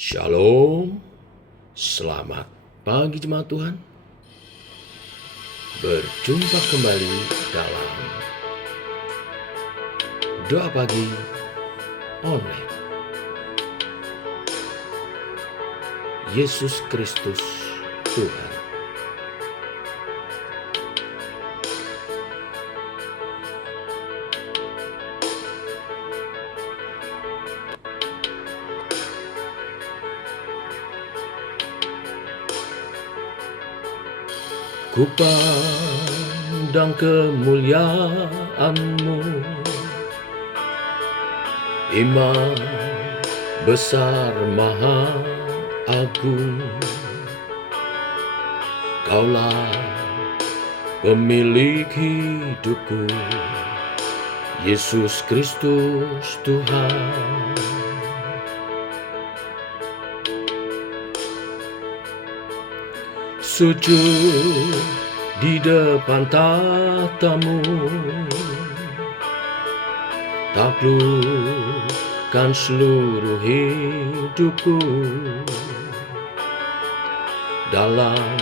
Shalom, selamat pagi jemaat Tuhan. Berjumpa kembali dalam doa pagi online. Yesus Kristus Tuhan. Ku pandang kemuliaan-Mu, Imam besar maha agung. Kaulah pemilik hidupku, Yesus Kristus Tuhan. Sujud di depan tatamu, taklukkan seluruh hidupku. Dalam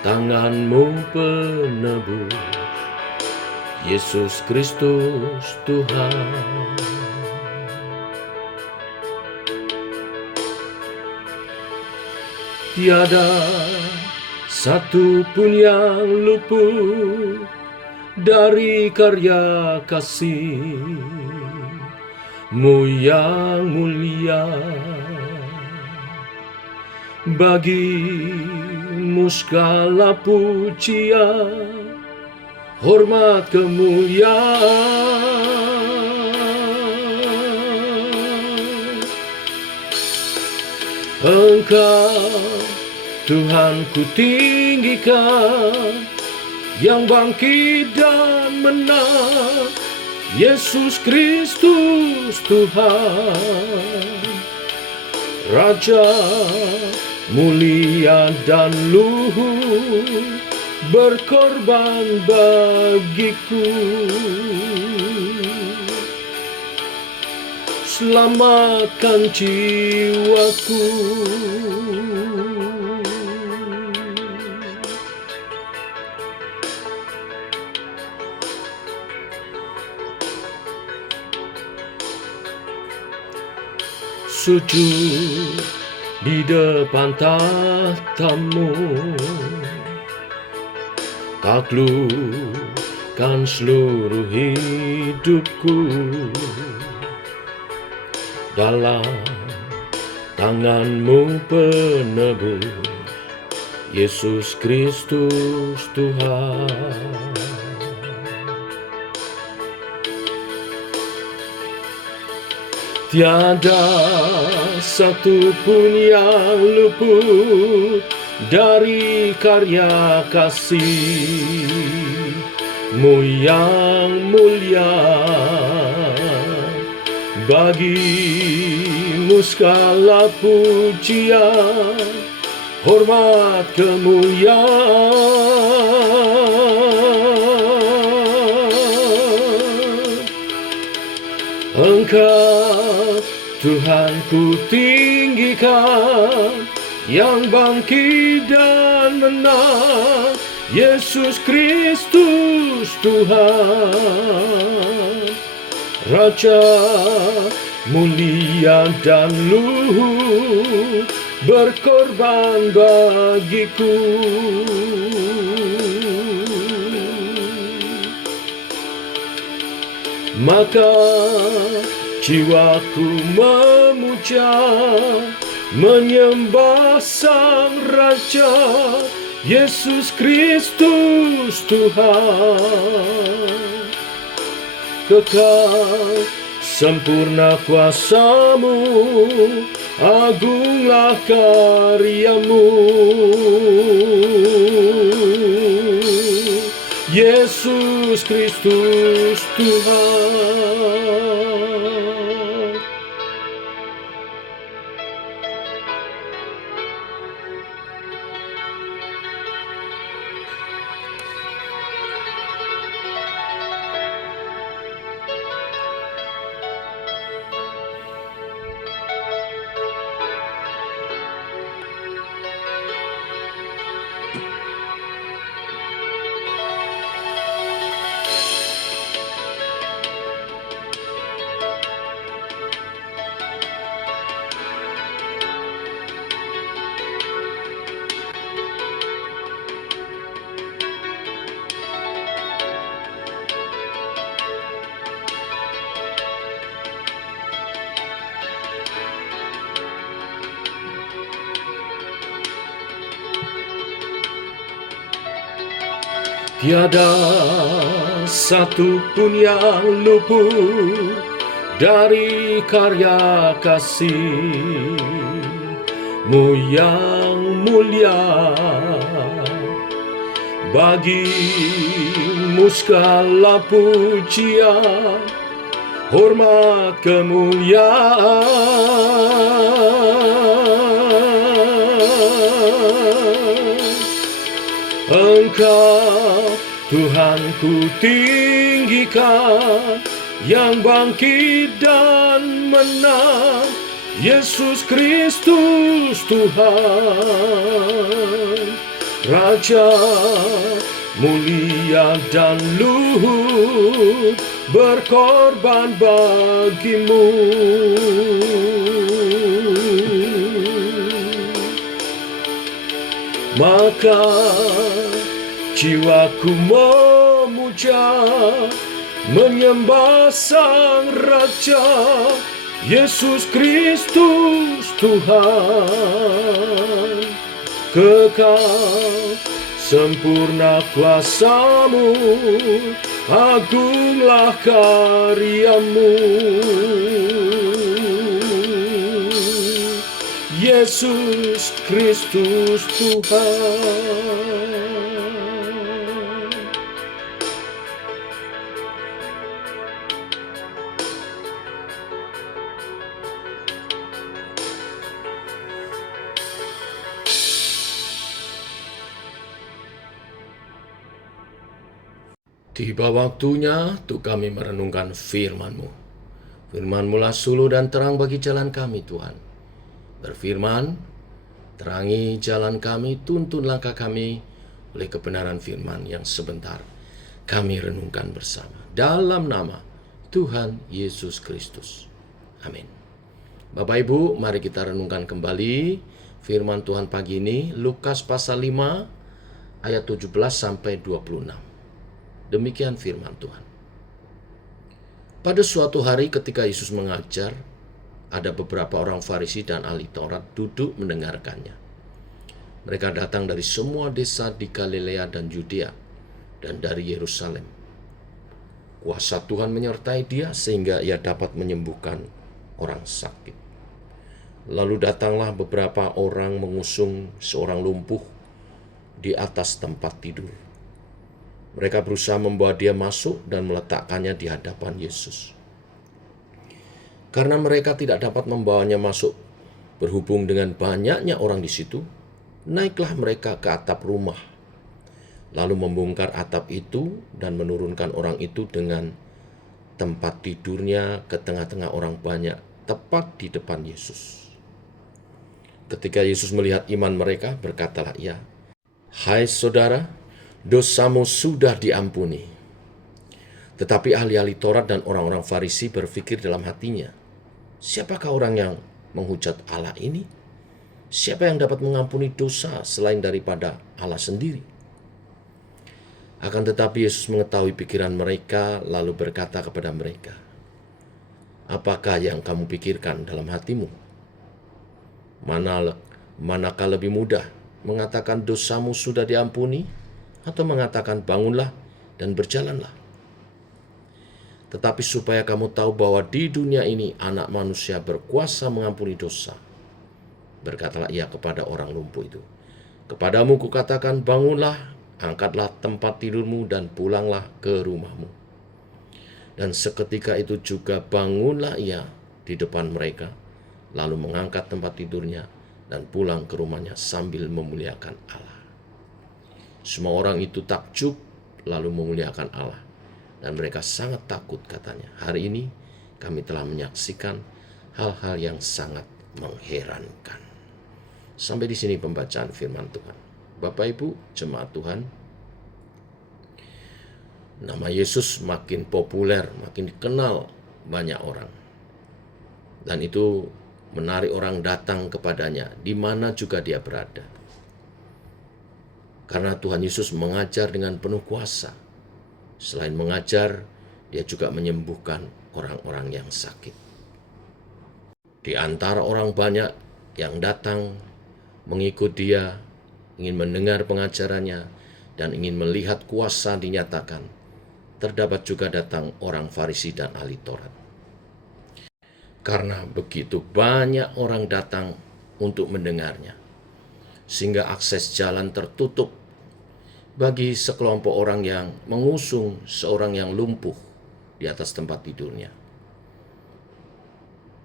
tangan-Mu penebus, Yesus Kristus Tuhan. Tiada satu pun yang luput dari karya kasih-Mu yang mulia. Bagi-Mu segala pujian, hormat, kemuliaan. Engkau Tuhan ku tinggikan, yang bangkit dan menang, Yesus Kristus Tuhan. Raja mulia dan luhur, berkorban bagiku. Selamatkan jiwaku. Sujud di depan tahta-Mu, taklukkan seluruh hidupku. Dalam tangan-Mu penebus, Yesus Kristus Tuhan. Tiada satu pun yang luput dari karya kasih-Mu yang mulia. Bagi-Mu segala pujian, hormat, kemuliaan. Engkau Tuhan ku tinggikan, yang bangkit dan menang, Yesus Kristus Tuhan. Raja mulia dan luhur, berkorban bagiku. Maka jiwaku memuja, menyembah Sang Raja, Yesus Kristus Tuhan. Kekal sempurna kuasa-Mu, agunglah karya-Mu. Yesus Kristus Tuhan. Tiada satu pun yang luput dari karya kasih-Mu yang mulia. Bagi-Mu segala pujian, hormat, kemuliaan. Engkau Tuhan ku tinggikan, yang bangkit dan menang, Yesus Kristus Tuhan. Raja mulia dan luhur, berkorban bagi-Mu. Maka jiwaku memuja, menyembah Sang Raja, Yesus Kristus Tuhan. Kekal sempurna kuasa-Mu, agunglah karya-Mu. Yesus Kristus Tuhan. Tiba waktunya untuk kami merenungkan firman-Mu. Firman-Mu lah suluh dan terang bagi jalan kami, Tuhan. Berfirman, terangi jalan kami, tuntun langkah kami oleh kebenaran firman yang sebentar kami renungkan bersama. Dalam nama Tuhan Yesus Kristus. Amin. Bapak Ibu, mari kita renungkan kembali firman Tuhan pagi ini, Lukas pasal 5 ayat 17 sampai 26. Demikian firman Tuhan. Pada suatu hari ketika Yesus mengajar, ada beberapa orang Farisi dan ahli Taurat duduk mendengarkannya. Mereka datang dari semua desa di Galilea dan Yudea dan dari Yerusalem. Kuasa Tuhan menyertai dia sehingga ia dapat menyembuhkan orang sakit. Lalu datanglah beberapa orang mengusung seorang lumpuh di atas tempat tidur. Mereka berusaha membawa dia masuk dan meletakkannya di hadapan Yesus. Karena mereka tidak dapat membawanya masuk berhubung dengan banyaknya orang di situ, naiklah mereka ke atap rumah, lalu membongkar atap itu dan menurunkan orang itu dengan tempat tidurnya ke tengah-tengah orang banyak, tepat di depan Yesus. Ketika Yesus melihat iman mereka, berkatalah ia, "Hai saudara, dosamu sudah diampuni." Tetapi ahli-ahli Taurat dan orang-orang Farisi berpikir dalam hatinya, siapakah orang yang menghujat Allah ini? Siapa yang dapat mengampuni dosa selain daripada Allah sendiri? Akan tetapi Yesus mengetahui pikiran mereka, lalu berkata kepada mereka, "Apakah yang kamu pikirkan dalam hatimu? Manakah lebih mudah, mengatakan dosamu sudah diampuni, atau mengatakan bangunlah dan berjalanlah? Tetapi supaya kamu tahu bahwa di dunia ini Anak Manusia berkuasa mengampuni dosa," berkatalah ia kepada orang lumpuh itu, "Kepadamu kukatakan, bangunlah, angkatlah tempat tidurmu dan pulanglah ke rumahmu." Dan seketika itu juga bangunlah ia di depan mereka, lalu mengangkat tempat tidurnya dan pulang ke rumahnya sambil memuliakan Allah. Semua orang itu takjub lalu memuliakan Allah, dan mereka sangat takut, katanya, "Hari ini kami telah menyaksikan hal-hal yang sangat mengherankan." Sampai di sini pembacaan firman Tuhan. Bapak Ibu, jemaat Tuhan, nama Yesus makin populer, makin dikenal banyak orang. Dan itu menarik orang datang kepadanya di mana juga dia berada. Karena Tuhan Yesus mengajar dengan penuh kuasa. Selain mengajar, dia juga menyembuhkan orang-orang yang sakit. Di antara orang banyak yang datang mengikut dia, ingin mendengar pengajarannya, dan ingin melihat kuasa dinyatakan, terdapat juga datang orang Farisi dan ahli Taurat. Karena begitu banyak orang datang untuk mendengarnya, sehingga akses jalan tertutup bagi sekelompok orang yang mengusung seorang yang lumpuh di atas tempat tidurnya.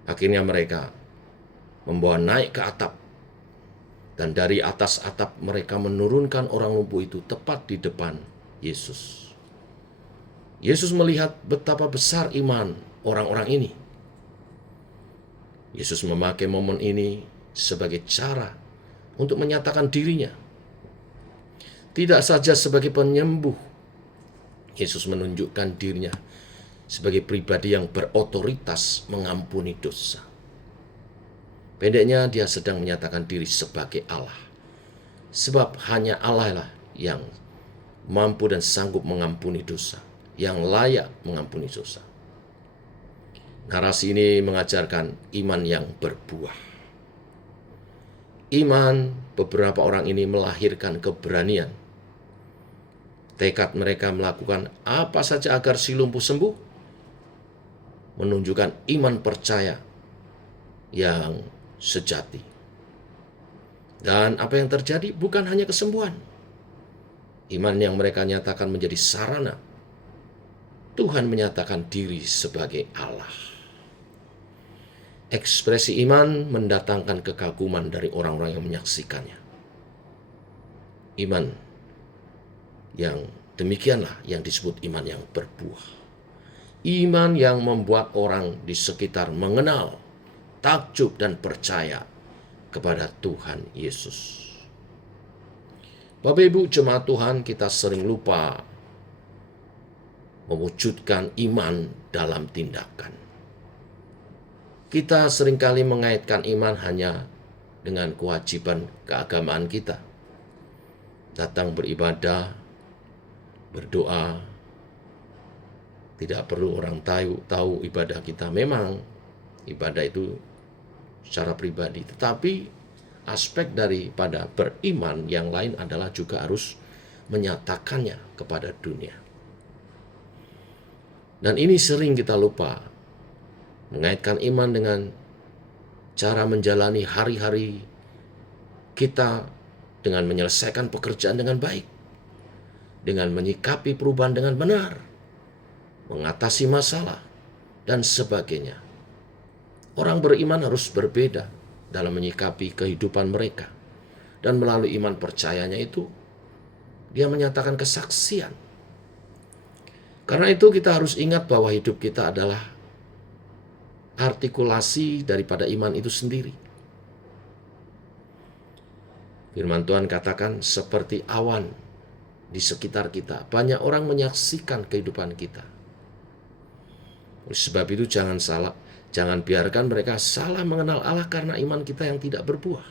Akhirnya mereka membawa naik ke atap, dan dari atas atap mereka menurunkan orang lumpuh itu tepat di depan Yesus. Yesus melihat betapa besar iman orang-orang ini. Yesus memakai momen ini sebagai cara untuk menyatakan dirinya. Tidak saja sebagai penyembuh, Yesus menunjukkan dirinya sebagai pribadi yang berotoritas mengampuni dosa. Pendeknya, dia sedang menyatakan diri sebagai Allah. Sebab hanya Allah lah yang mampu dan sanggup mengampuni dosa, yang layak mengampuni dosa. Narasi ini mengajarkan iman yang berbuah. Iman beberapa orang ini melahirkan keberanian. Tekad mereka melakukan apa saja agar si lumpuh sembuh, menunjukkan iman percaya yang sejati. Dan apa yang terjadi bukan hanya kesembuhan. Iman yang mereka nyatakan menjadi sarana Tuhan menyatakan diri sebagai Allah. Ekspresi iman mendatangkan kekaguman dari orang-orang yang menyaksikannya. Iman yang demikianlah yang disebut iman yang berbuah. Iman yang membuat orang di sekitar mengenal, takjub dan percaya kepada Tuhan Yesus. Bapak Ibu jemaat Tuhan, kita sering lupa mewujudkan iman dalam tindakan. Kita seringkali mengaitkan iman hanya dengan kewajiban keagamaan kita. Datang beribadah, berdoa, tidak perlu orang tahu ibadah kita. Memang ibadah itu secara pribadi, tetapi aspek daripada beriman yang lain adalah juga harus menyatakannya kepada dunia. Dan ini sering kita lupa, mengaitkan iman dengan cara menjalani hari-hari kita dengan menyelesaikan pekerjaan dengan baik, dengan menyikapi perubahan dengan benar, mengatasi masalah, dan sebagainya. Orang beriman harus berbeda dalam menyikapi kehidupan mereka. Dan melalui iman percayanya itu, dia menyatakan kesaksian. Karena itu kita harus ingat bahwa hidup kita adalah artikulasi daripada iman itu sendiri. Firman Tuhan katakan seperti awan di sekitar kita. Banyak orang menyaksikan kehidupan kita. Oleh sebab itu jangan biarkan mereka salah mengenal Allah karena iman kita yang tidak berbuah.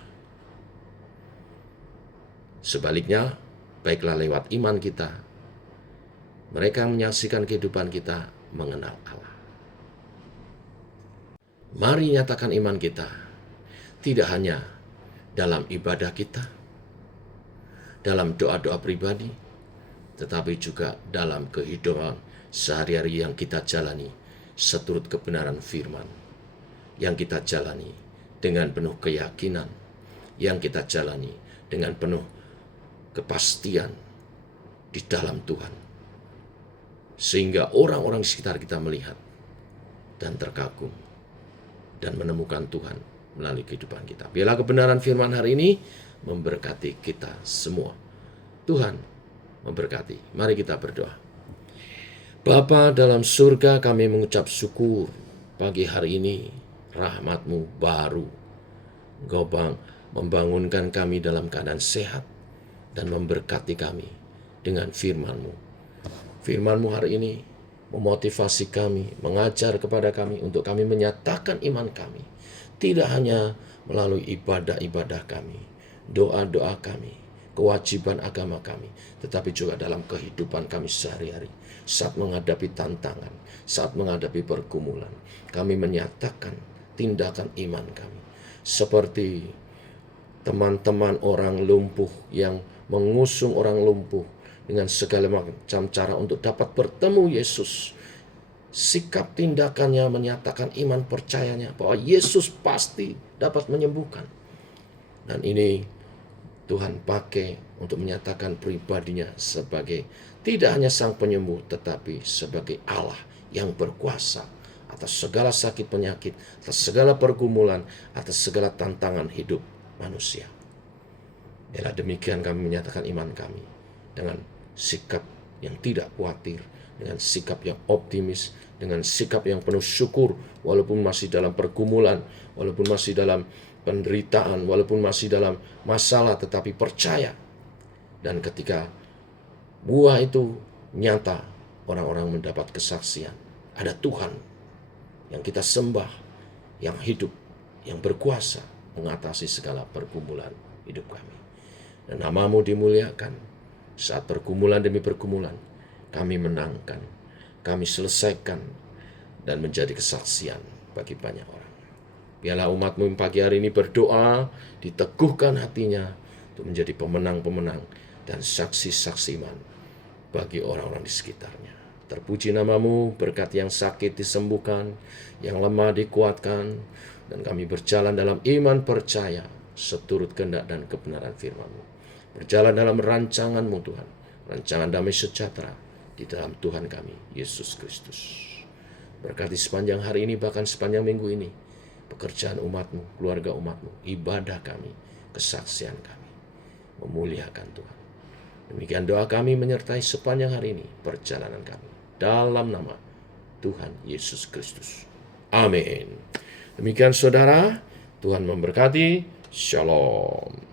Sebaliknya, baiklah lewat iman kita, mereka menyaksikan kehidupan kita mengenal Allah. Mari nyatakan iman kita, tidak hanya dalam ibadah kita, dalam doa-doa pribadi, tetapi juga dalam kehidupan sehari-hari yang kita jalani seturut kebenaran firman, yang kita jalani dengan penuh keyakinan, yang kita jalani dengan penuh kepastian di dalam Tuhan. Sehingga orang-orang di sekitar kita melihat dan terkagum dan menemukan Tuhan melalui kehidupan kita. Biarlah kebenaran firman hari ini memberkati kita semua. Tuhan memberkati. Mari kita berdoa. Bapa dalam surga, kami mengucap syukur pagi hari ini, rahmat-Mu baru. Engkau membangunkan kami dalam keadaan sehat dan memberkati kami dengan firman-Mu. Firman-Mu hari ini memotivasi kami, mengajar kepada kami untuk kami menyatakan iman kami. Tidak hanya melalui ibadah-ibadah kami, doa-doa kami, kewajiban agama kami, tetapi juga dalam kehidupan kami sehari-hari. Saat menghadapi tantangan, saat menghadapi pergumulan, kami menyatakan tindakan iman kami. Seperti teman-teman orang lumpuh yang mengusung orang lumpuh dengan segala macam cara untuk dapat bertemu Yesus. Sikap tindakannya menyatakan iman percayanya bahwa Yesus pasti dapat menyembuhkan. Dan ini Tuhan pakai untuk menyatakan pribadinya sebagai tidak hanya sang penyembuh, tetapi sebagai Allah yang berkuasa atas segala sakit penyakit, atas segala pergumulan, atas segala tantangan hidup manusia. Ialah demikian kami menyatakan iman kami dengan sikap yang tidak khawatir, dengan sikap yang optimis, dengan sikap yang penuh syukur, walaupun masih dalam pergumulan, walaupun masih dalam penderitaan, walaupun masih dalam masalah, tetapi percaya. Dan ketika buah itu nyata, orang-orang mendapat kesaksian. Ada Tuhan yang kita sembah, yang hidup, yang berkuasa mengatasi segala pergumulan hidup kami. Dan nama-Mu dimuliakan. Saat pergumulan demi pergumulan, kami menangkan, kami selesaikan, dan menjadi kesaksian bagi banyak orang. Biarlah umat-Mu pagi hari ini berdoa, diteguhkan hatinya untuk menjadi pemenang-pemenang dan saksi-saksi iman bagi orang-orang di sekitarnya. Terpuji nama-Mu, berkat yang sakit disembuhkan, yang lemah dikuatkan, dan kami berjalan dalam iman percaya, seturut kehendak dan kebenaran firman-Mu. Berjalan dalam rancangan-Mu Tuhan, rancangan damai sejahtera di dalam Tuhan kami, Yesus Kristus. Berkati sepanjang hari ini, bahkan sepanjang minggu ini, pekerjaan umat-Mu, keluarga umat-Mu, ibadah kami, kesaksian kami, memuliakan Tuhan. Demikian doa kami menyertai sepanjang hari ini perjalanan kami. Dalam nama Tuhan Yesus Kristus. Amin. Demikian saudara, Tuhan memberkati. Shalom.